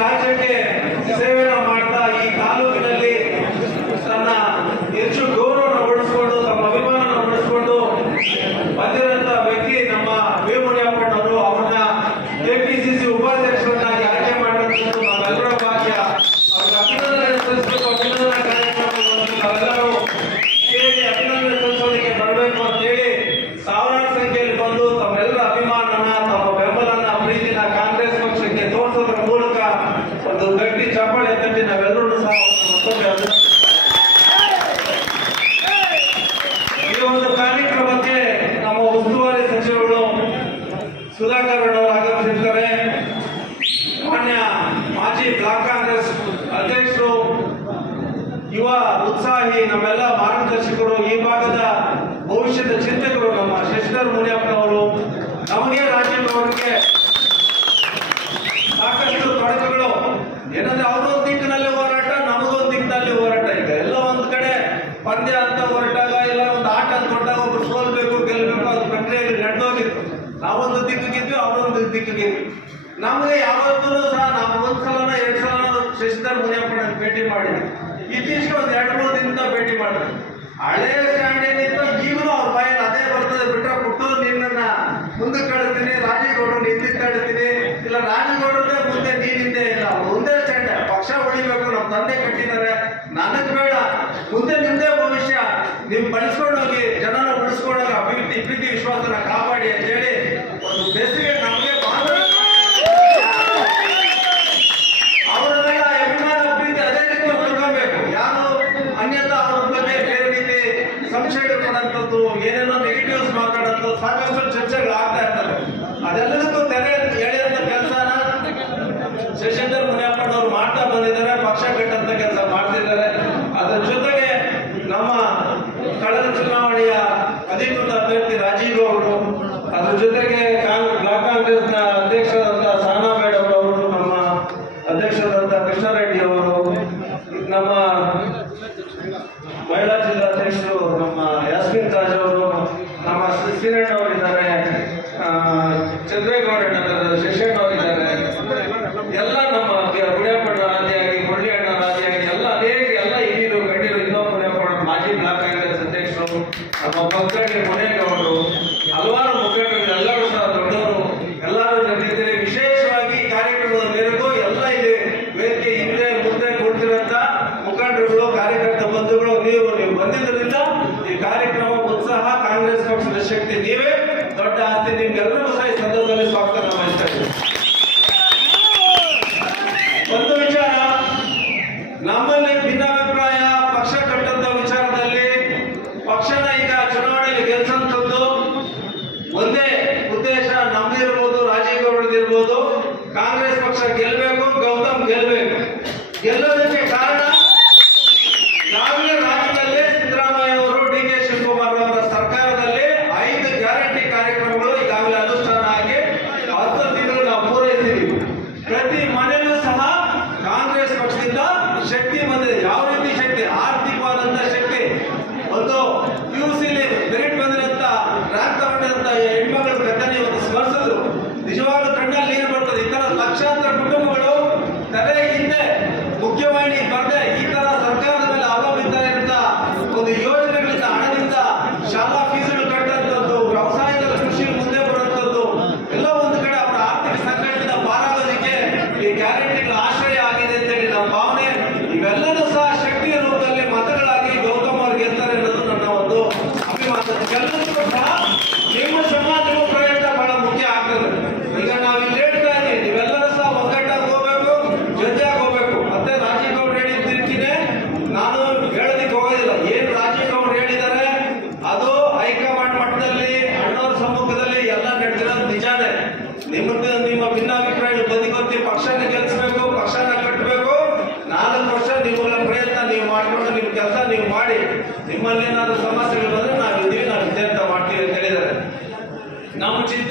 ರಾಜ್ಯಕ್ಕೆ ಸೇವೆ ಸುಧಾಕರ್ ಆಗಮಿಸಿರ್ತಾರೆ ಮಾನ್ಯ ಮಾಜಿ ಬ್ಲಾಕ್ ಕಾಂಗ್ರೆಸ್ ಅಧ್ಯಕ್ಷರು, ಯುವ ಉತ್ಸಾಹಿ ನಮ್ಮೆಲ್ಲ ಮಾರ್ಗದರ್ಶಕರು, ಈ ಭಾಗದ ಭವಿಷ್ಯದ ಚಿಂತಕರು ನಮ್ಮ ಶಶಿಧರ್ ಮುನಿಯಪ್ಪನವರು. ನಮಗೆ ರಾಜೀವ್ ಅವರಿಗೆ ಸಾಕಷ್ಟು ತೊಡಕುಗಳು. ಏನಂದ್ರೆ ಅವರು ಹಳೆ ಸ್ಟ್ಯಾಂಡಿಂಗ್ ಇದ್ದಾಗ ಈಗಲೂ ಅವ್ರ ಬಾಯಲ್ಲಿ ಅದೇ ಬರ್ತದೆ. ಬಿಟ್ಟ ಪುಟ್ಟು ನಿನ್ನ ಮುಂದೆ ಕಳಿಸ್ತೀನಿ, ರಾಜೀವ್ಗೌಡರು ಹಿಂದೆ ಕಳಿಸ್ತೀನಿ ಇಲ್ಲ ರಾಜೀವ್ಗೌಡರದೇ ಮುಂದೆ ನೀನಿಂದೆ ಇಲ್ಲ. ಮುಂದೆ ಸ್ಟ್ಯಾಂಡ ಪಕ್ಷ ಉಳಿಬೇಕು ನಮ್ಮ ತಂದೆ ಕಟ್ಟಿದ್ದಾರೆ. ನನಗೆ ಬೇಡ. ಮುಂದೆ ನಿಮ್ದೇ ಭವಿಷ್ಯ. ನೀವು ಬಳಸ್ಕೊಂಡು ಹೋಗಿ ಜನರ ಉಳಿಸ್ಕೊಂಡಾಗ ಅಭಿವೃದ್ಧಿ ವಿಶ್ವಾಸನ ನಮ್ಮ ಮಹಿಳಾ ಜಿಲ್ಲಾಧ್ಯಕ್ಷರು ನಮ್ಮ ಯಾಸ್ಮಿನ್ ರಾಜ್ ಅವರು, ನಮ್ಮ ಶ್ರೀರೇಣ್ ಅವರಿದ್ದಾರೆ ಚಂದ್ರೇಗೌಡ ಶಶೇಣ್ ಅವರಿದ್ದಾರೆ. ಎಲ್ಲ ನಮ್ಮ ಗುಡಿಯಪ್ಪ ರಾಜಿಯಾಗಿ ಕೊಳ್ಳಿ ಅಣ್ಣ ರಾಜಿಯಾಗಿ ಎಲ್ಲ ಅನೇಕ ಎಲ್ಲ ಹಿರಿಯರು, ಗಣ್ಯರು ಇನ್ನೊಬ್ಬ ಮಾಜಿ ಬ್ಲಾಕ್ ಕಾಂಗ್ರೆಸ್ ಅಧ್ಯಕ್ಷರು, ನಮ್ಮ ಪಕ್ಕಡಿ ಮುನೇಗೌಡರು, ಹಲವಾರು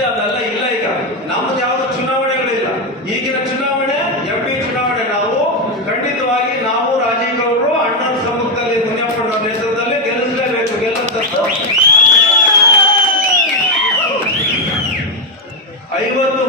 ಅದೆಲ್ಲ ಇಲ್ಲ ಈಗ. ನಮ್ದು ಯಾವ್ದು ಚುನಾವಣೆಗಳಿಲ್ಲ. ಈಗಿನ ಚುನಾವಣೆ ಎಂ ಪಿ ಚುನಾವಣೆ. ನಾವು ಖಂಡಿತವಾಗಿ ನಾವು ರಾಜೀವ್ ಅವರು ಅಣ್ಣನ ಸಮ್ಮುಖದಲ್ಲಿ ಮುನಿಯಪ್ಪನ ನೇತೃತ್ವದಲ್ಲಿ ಗೆಲ್ಲಿಸಲೇಬೇಕು. ಗೆಲ್ಲಂತದ್ದು ಐವತ್ತು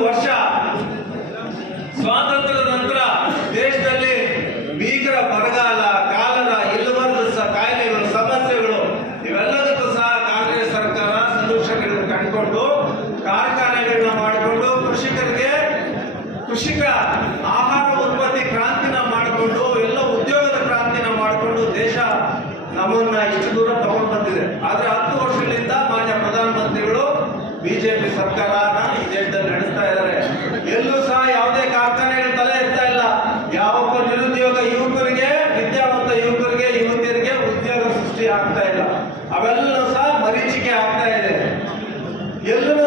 ಅವೆಲ್ಲ ಸಹ ಮರೀಚಿಕೆ ಆಗ್ತಾ ಇದೆ. ಎಲ್ಲರೂ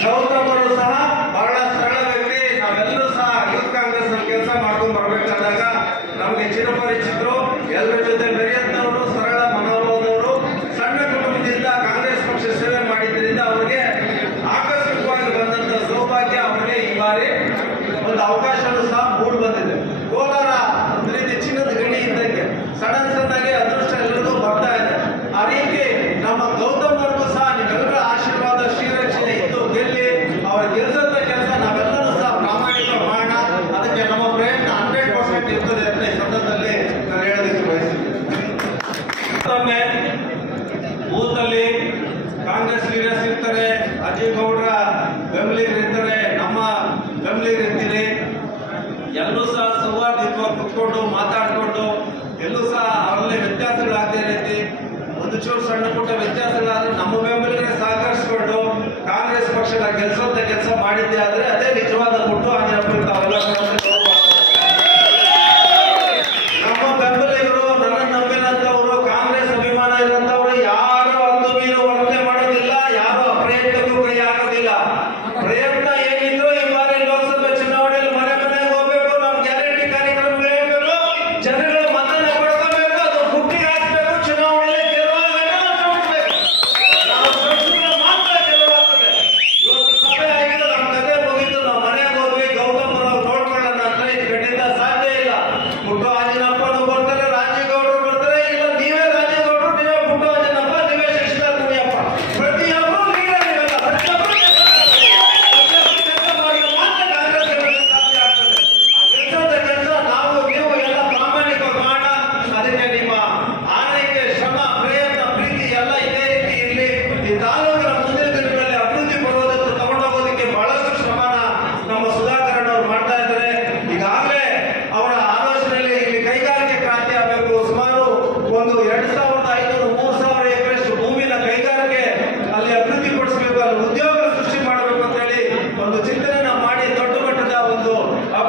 Yo ಮತ್ತೊಮ್ಮೆ ಬೂತಲ್ಲಿ ಕಾಂಗ್ರೆಸ್ ಲೀಡರ್ಸ್ ಇರ್ತಾರೆ, ಅಜಯ್ ಗೌಡ್ರ ಬೆಂಬಲಿಗರು ಇರ್ತಾರೆ, ನಮ್ಮ ಬೆಂಬಲಿಗರು ಇರ್ತೀರಿ ಎಲ್ಲರೂ ಸಹ ಸೌಹಾರ್ದಿತ್ವ ಕುತ್ಕೊಂಡು ಮಾತಾಡಿಕೊಂಡು, ಎಲ್ಲೂ ಸಹ ಅವರಲ್ಲಿ ವ್ಯತ್ಯಾಸಗಳಾಗದೇ ರೀತಿ ಒಂದು ಚೂರು ಸಣ್ಣ ಪುಟ್ಟ ವ್ಯತ್ಯಾಸಗಳಾದ್ರೆ ನಮ್ಮ ಬೆಂಬಲಿಗರೇ ಸಹಕರಿಸಿಕೊಂಡು ಕಾಂಗ್ರೆಸ್ ಪಕ್ಷದ ಕೆಲಸ ಕೆಲಸ ಮಾಡಿದ್ದೆ ಆದರೆ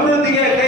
অন্যদিকে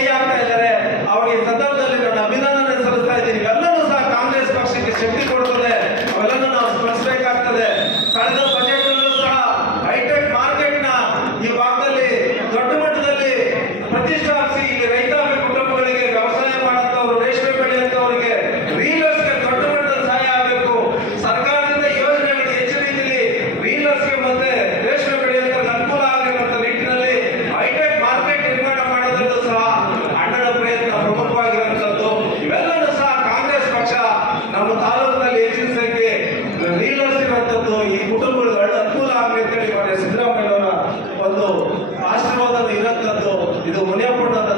ಆಗ್ಲಿ ಆಗಲಿ ಅಂತೇಳಿ ಸಿದ್ದರಾಮಯ್ಯನವರ ಒಂದು ಆಶೀರ್ವಾದ ಇರಂತದ್ದು ಇದು ಮುನಿಯಪ್ಪಣ್ಣವರ